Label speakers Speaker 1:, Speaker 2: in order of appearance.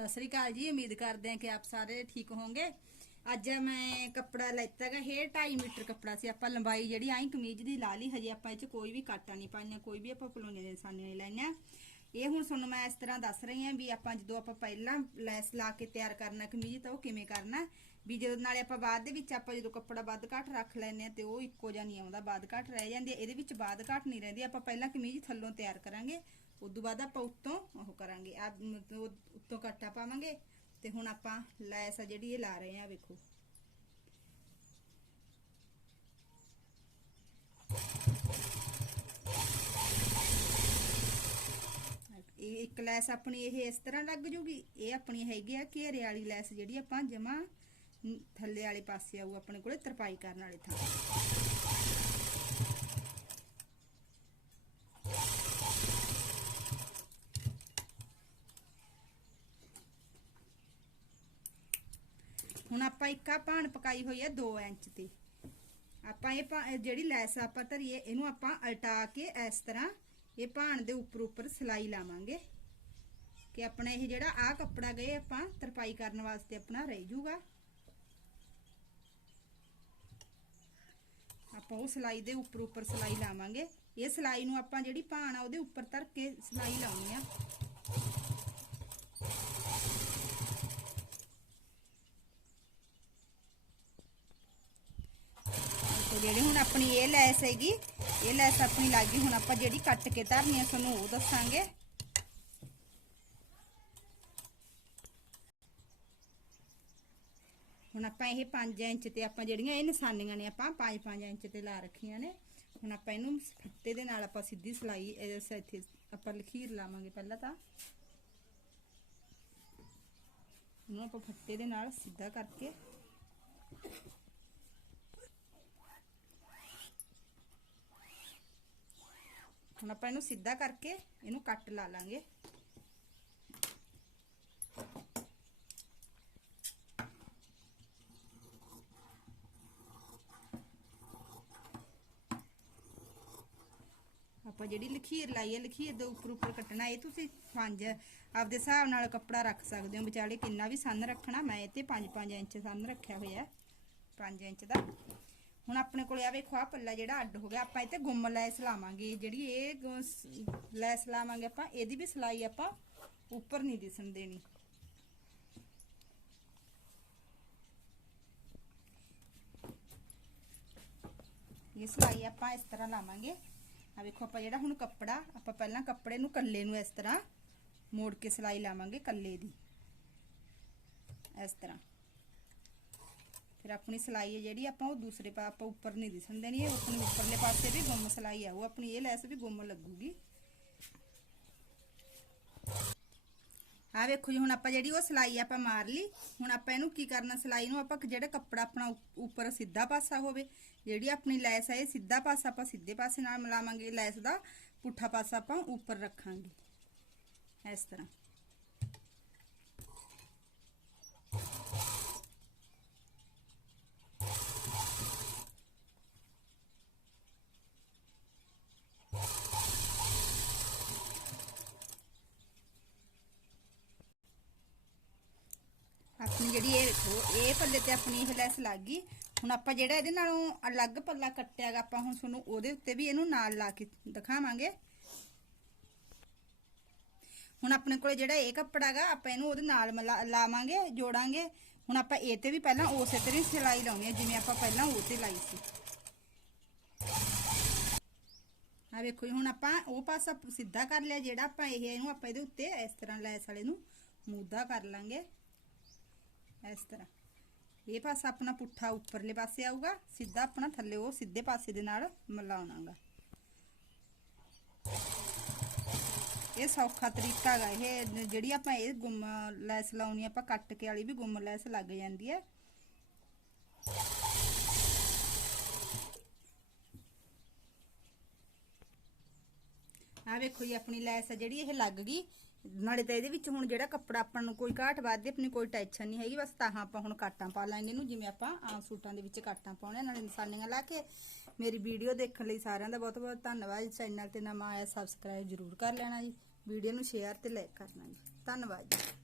Speaker 1: ਸਤਿ ਸ੍ਰੀ ਅਕਾਲ ਜੀ, ਉਮੀਦ ਕਰਦੇ ਹਾਂ ਕਿ ਆਪ ਸਾਰੇ ਠੀਕ ਹੋਵੋਗੇ। ਅੱਜ ਮੈਂ ਕੱਪੜਾ ਲੈਤਾ ਹੈਗਾ ਇਹ 2.5 ਮੀਟਰ ਕੱਪੜਾ ਸੀ। ਆਪਾਂ ਲੰਬਾਈ ਜਿਹੜੀ, ਆਈ ਕਮੀਜ਼ ਦੀ ਲਾ ਲਈ, ਹਜੇ ਆਪਾਂ ਇਹ ਚ ਕੋਈ ਵੀ ਕਾਟਾ ਨਹੀਂ ਪਾਈਆਂ ਕੋਈ ਵੀ ਆਪਾਂ ਪਲੋਨੇ ਦੇ ਨਿਸ਼ਾਨੇ ਨਹੀਂ ਲਾਈਆਂ ਇਹ ਹੁਣ ਤੁਹਾਨੂੰ ਮੈਂ ਇਸ ਤਰ੍ਹਾਂ ਦੱਸ ਰਹੀ ਹਾਂ ਵੀ ਆਪਾਂ ਜਦੋਂ ਆਪਾਂ ਪਹਿਲਾਂ ਲੈਸ ਲਾ ਕੇ ਤਿਆਰ ਕਰਨਾ ਕਮੀਜ਼, ਤਾਂ ਉਹ ਕਿਵੇਂ ਕਰਨਾ? ਵੀ ਜਦੋਂ ਨਾਲੇ ਆਪਾਂ ਬਾਅਦ ਦੇ ਵਿੱਚ ਆਪਾਂ ਜਦੋਂ ਕੱਪੜਾ ਵੱਧ ਘੱਟ ਰੱਖ ਲੈਨੇ ਆ ਤੇ ਉਹ ਇੱਕੋ ਜਿਹਾ ਨਹੀਂ ਆਉਂਦਾ ਵੱਧ ਘੱਟ ਰਹਿ ਜਾਂਦੀ ਇਹਦੇ ਵਿੱਚ ਵੱਧ ਘੱਟ ਨਹੀਂ ਰਹਿੰਦੀ। ਆਪਾਂ ਪਹਿਲਾਂ ਕਮੀਜ਼ ਥੱਲੋਂ ਤਿਆਰ ਕਰਾਂਗੇ। ਉਦੋਂ ਬਾਅਦ ਆਪਾਂ ਉੱਤੋਂ ਉਹ ਕਰਾਂਗੇ। ਆ ਮਤਲਬ ਉੱਤੋਂ ਕੱਟਾ ਪਾਵਾਂਗੇ ਤੇ ਹੁਣ ਆਪਾਂ ਲੈਸ ਆ ਜਿਹੜੀ ਇਹ ਲਾ ਰਹੇ ਆ, ਵੇਖੋ। ਇਹ ਇੱਕ ਲੈਸ ਆਪਣੀ ਇਹ ਇਸ ਤਰ੍ਹਾਂ ਲੱਗ ਜੂਗੀ। ਇਹ ਆਪਣੀ ਹੈਗੀ ਆ ਘੇਰੇ ਵਾਲੀ ਲੈਸ ਜਿਹੜੀ ਆਪਾਂ ਜਮਾ ਥੱਲੇ ਵਾਲੇ ਪਾਸੇ ਆਊ, ਆਪਣੇ ਕੋਲੇ ਤਰਪਾਈ ਕਰਨ ਵਾਲੇ ਥਾਂ। ਆਪਾਂ ਇੱਕਾ ਭਾਣ ਪਕਾਈ ਹੋਈ ਹੈ 2 ਇੰਚ ਤੇ। ਆਪਾਂ ਇਹ ਭਾ- ਜਿਹੜੀ ਲੈਸ ਆਪਾਂ ਧਰੀਏ, ਇਹਨੂੰ ਆਪਾਂ ਅਲਟਾ ਕੇ ਇਸ ਤਰ੍ਹਾਂ ਇਹ ਭਾਣ ਦੇ ਉੱਪਰ ਉੱਪਰ ਸਲਾਈ ਲਾਵਾਂਗੇ। ਕਿ ਆਪਣਾ ਇਹ ਜਿਹੜਾ ਆ ਕੱਪੜਾ ਗਏ, ਆਪਾਂ ਤਰਪਾਈ ਕਰਨ ਵਾਸਤੇ ਆਪਣਾ ਰਹਿ ਜੂਗਾ। ਆਪਾਂ ਉਹ ਸਲਾਈ ਦੇ ਉੱਪਰ ਉੱਪਰ ਸਲਾਈ ਲਾਵਾਂਗੇ। ਇਹ ਸਲਾਈ ਨੂੰ ਆਪਾਂ ਜਿਹੜੀ ਭਾਣ ਆ, ਉਹਦੇ ਉੱਪਰ ਧਰ ਕੇ ਸਲਾਈ ਲਾਉਣੀ ਆ ਤੇ ਜਿਹੜੀ ਹੁਣ ਆਪਣੀ ਇਹ ਲੈਸ ਹੈਗੀ, ਇਹ ਲੈਸ ਆਪਣੀ ਲੱਗੀ ਹੁਣ ਆਪਾਂ ਜਿਹੜੀ ਕੱਟ ਕੇ ਧਰਨੀ ਆ, ਤੁਹਾਨੂੰ ਉਹ ਦੱਸਾਂਗੇ। ਹੁਣ ਆਪਾਂ ਇਹ 5 ਇੰਚ ਤੇ ਆਪਾਂ ਜਿਹੜੀਆਂ ਇਹ ਨਿਸ਼ਾਨੀਆਂ ਨੇ, ਆਪਾਂ 5-5 ਇੰਚ ਤੇ ਲਾ ਰੱਖੀਆਂ ਨੇ। ਹੁਣ ਆਪਾਂ ਇਹਨੂੰ ਫੱਟੇ ਦੇ ਨਾਲ ਆਪਾਂ ਸਿੱਧੀ ਸਲਾਈ ਇਹਦੇ ਇੱਥੇ ਆਪਾਂ ਲਖੀਰ ਲਾਵਾਂਗੇ ਪਹਿਲਾਂ ਤਾਂ। ਇਹਨੂੰ ਆਪਾਂ ਫੱਟੇ ਦੇ ਨਾਲ ਸਿੱਧਾ ਕਰਕੇ ਹੁਣ ਆਪਾਂ ਇਹਨੂੰ ਸਿੱਧਾ ਕਰਕੇ ਇਹਨੂੰ ਕੱਟ ਲਾ ਲਾਂਗੇ। ਆਪਾਂ ਜਿਹੜੀ ਲਖੀਰ ਲਾਈ ਹੈ, ਲਖੀਰ ਦੇ ਉੱਪਰ ਉੱਪਰ ਕੱਟਣਾ, ਇਹ ਤੁਸੀਂ ਪੰਜ ਆਪਦੇ ਹਿਸਾਬ ਨਾਲ ਕੱਪੜਾ ਰੱਖ ਸਕਦੇ ਹੋ। ਵਿਚਾਲੇ ਕਿੰਨਾ ਵੀ ਸੰਨ ਰੱਖਣਾ, ਮੈਂ ਇਹ ਤੇ 5-5 ਇੰਚ ਸੰਨ ਰੱਖਿਆ ਹੋਇਆ 5 ਇੰਚ ਦਾ। ਹੁਣ ਆਪਣੇ ਕੋਲੇ ਆ ਵੇਖੋ ਆ ਪੱਲਾ ਜਿਹੜਾ ਅੱਡ ਹੋ ਗਿਆ, ਆਪਾਂ ਇੱਥੇ ਗੁੰਮ ਲੈਸ ਲਾਵਾਂਗੇ। ਜਿਹੜੀ ਇਹ ਗ- ਲੈਸ ਲਾਵਾਂਗੇ ਆਪਾਂ, ਇਹਦੀ ਵੀ ਸਲਾਈ ਆਪਾਂ ਉੱਪਰ ਨਹੀਂ ਦਿਸਣ ਦੇਣੀ। ਇਹ ਸਲਾਈ ਆਪਾਂ ਇਸ ਤਰ੍ਹਾਂ ਲਾਵਾਂਗੇ। ਆ ਵੇਖੋ ਆਪਾਂ ਜਿਹੜਾ ਹੁਣ ਕੱਪੜਾ, ਆਪਾਂ ਪਹਿਲਾਂ ਕੱਪੜੇ ਨੂੰ ਕੱਲੇ ਨੂੰ ਇਸ ਤਰ੍ਹਾਂ ਮੋੜ ਕੇ ਸਲਾਈ ਲਾਵਾਂਗੇ ਕੱਲੇ ਦੀ। ਇਸ ਤਰ੍ਹਾਂ। ਫਿਰ ਆਪਣੀ ਸਲਾਈ ਹੈ ਜਿਹੜੀ ਆਪਾਂ ਉਹ ਦੂਸਰੇ ਪਾ ਆਪਾਂ ਉੱਪਰ ਨਹੀਂ ਦਿਸਣ ਦੇਣੀ, ਇਹ ਆਪਣੀ ਉੱਪਰਲੇ ਪਾਸੇ ਵੀ ਗੁੰਮ ਸਲਾਈ ਆਊ ਆਪਣੀ ਇਹ ਲੈਸ ਵੀ ਗੁੰਮ ਲੱਗੂਗੀ। ਆ ਵੇਖੋ ਜੀ, ਹੁਣ ਆਪਾਂ ਜਿਹੜੀ ਉਹ ਸਲਾਈ ਆਪਾਂ ਮਾਰ ਲਈ, ਹੁਣ ਆਪਾਂ ਇਹਨੂੰ ਕੀ ਕਰਨਾ, ਸਲਾਈ ਨੂੰ ਆਪਾਂ ਜਿਹੜਾ ਕੱਪੜਾ ਆਪਣਾ ਉੱਪਰ ਸਿੱਧਾ ਪਾਸਾ ਹੋਵੇ, ਜਿਹੜੀ ਆਪਣੀ ਲੈਸ ਹੈ ਇਹ ਸਿੱਧਾ ਪਾਸਾ ਆਪਾਂ ਸਿੱਧੇ ਪਾਸੇ ਨਾਲ ਮਿਲਾਵਾਂਗੇ, ਲੈਸ ਦਾ ਪੁੱਠਾ ਪਾਸਾ ਆਪਾਂ ਉੱਪਰ ਰੱਖਾਂਗੇ, ਇਸ ਤਰ੍ਹਾਂ। ਆਪਣੀ ਜਿਹੜੀ ਇਹ ਵੇਖੋ ਇਹ ਪੱਲੇ ਤੇ ਆਪਣੀ ਇਹ ਲੈਸ ਲੱਗ ਗਈ। ਹੁਣ ਆਪਾਂ ਜਿਹੜਾ ਇਹਦੇ ਨਾਲੋਂ ਅਲੱਗ ਪੱਲਾ ਕੱਟਿਆਗਾ ਆਪਾਂ ਹੁਣ ਤੁਹਾਨੂੰ ਉਹਦੇ ਉੱਤੇ ਵੀ ਇਹਨੂੰ ਨਾਲ ਲਾ ਕੇ ਦਿਖਾਵਾਂਗੇ। ਹੁਣ ਆਪਣੇ ਕੋਲ ਜਿਹੜਾ ਇਹ ਕੱਪੜਾ ਕੱਪੜਾਗਾ ਆਪਾਂ ਇਹਨੂੰ ਉਹਦੇ ਨਾਲ ਲਾਵਾਂਗੇ, ਜੋੜਾਂਗੇ। ਹੁਣ ਆਪਾਂ ਇਹ ਤੇ ਵੀ ਪਹਿਲਾਂ ਉਸੇ ਤਰ੍ਹਾਂ ਹੀ ਸਿਲਾਈ ਲਾਉਣੀ ਹੈ, ਜਿਵੇਂ ਆਪਾਂ ਪਹਿਲਾਂ ਉਹ ਤੇ ਲਾਈ ਸੀ। ਆ ਵੇਖੋ ਹੁਣ ਆਪਾਂ ਉਹ ਪਾਸਾ ਸਿੱਧਾ ਕਰ ਲਿਆ, ਜਿਹੜਾ ਆਪਾਂ ਇਹ ਇਹਨੂੰ ਆਪਾਂ ਇਹਦੇ ਉੱਤੇ ਇਸ ਤਰ੍ਹਾਂ ਲੈਸ ਵਾਲੇ ਨੂੰ ਮੂਦਾ ਕਰ ਲਾਂਗੇ। ਇਸ ਤਰ੍ਹਾਂ। ਇਹ ਪਾਸਾ ਆਪਣਾ ਪੁੱਠਾ ਉੱਪਰਲੇ ਪਾਸੇ ਆਊਗਾ, ਸਿੱਧਾ ਆਪਣਾ ਥੱਲੇ, ਉਹ ਸਿੱਧੇ ਪਾਸੇ ਦੇ ਨਾਲ ਮਿਲਾਉਣਾਗਾ। ਇਹ ਸੌਖਾ ਤਰੀਕਾ ਹੈਗਾ ਇਹ ਜਿਹੜੀ ਆਪਾਂ ਇਹ ਗੁੰਮ, ਲੈਸ ਲਾਉਣੀ ਆਪਾਂ ਕੱਟ ਕੇ ਵਾਲੀ ਵੀ ਗੁੰਮ, ਲੈਸ ਲੱਗ ਜਾਂਦੀ ਹੈ। ਆ ਵੇਖੋ ਜੀ, ਆਪਣੀ ਲੈਸ ਆ ਜਿਹੜੀ, ਇਹ ਲੱਗ ਗਈ। ਨਾਲੇ ਤਾਂ ਇਹਦੇ ਵਿੱਚ ਹੁਣ ਜਿਹੜਾ ਕੱਪੜਾ ਆਪਾਂ ਨੂੰ ਕੋਈ ਘਾਟ ਵਾਧੇ ਆਪਣੀ ਕੋਈ ਟੈਨਸ਼ਨ ਨਹੀਂ ਹੈਗੀ, ਬਸ ਤਾਂ ਆਪਾਂ ਹੁਣ ਕਾਟਾਂ ਪਾ ਲਾਂਗੇ ਇਹਨੂੰ, ਜਿਵੇਂ ਆਪਾਂ ਆਮ ਸੂਟਾਂ ਦੇ ਵਿੱਚ ਕਾਟਾਂ ਪਾਉਣੇ ਨਾਲੇ ਨਿਸ਼ਾਨੀਆਂ ਲਾ ਕੇ ਮੇਰੀ ਵੀਡੀਓ ਦੇਖਣ ਲਈ ਸਾਰਿਆਂ ਦਾ ਬਹੁਤ ਬਹੁਤ ਧੰਨਵਾਦ ਚੈਨਲ ਤੇ ਨਵਾਂ ਆਇਆ ਸਬਸਕ੍ਰਾਈਬ ਜ਼ਰੂਰ ਕਰ ਲੈਣਾ ਜੀ। ਵੀਡੀਓ ਨੂੰ ਸ਼ੇਅਰ ਤੇ ਲਾਈਕ ਕਰਨਾ ਜੀ। ਧੰਨਵਾਦ ਜੀ।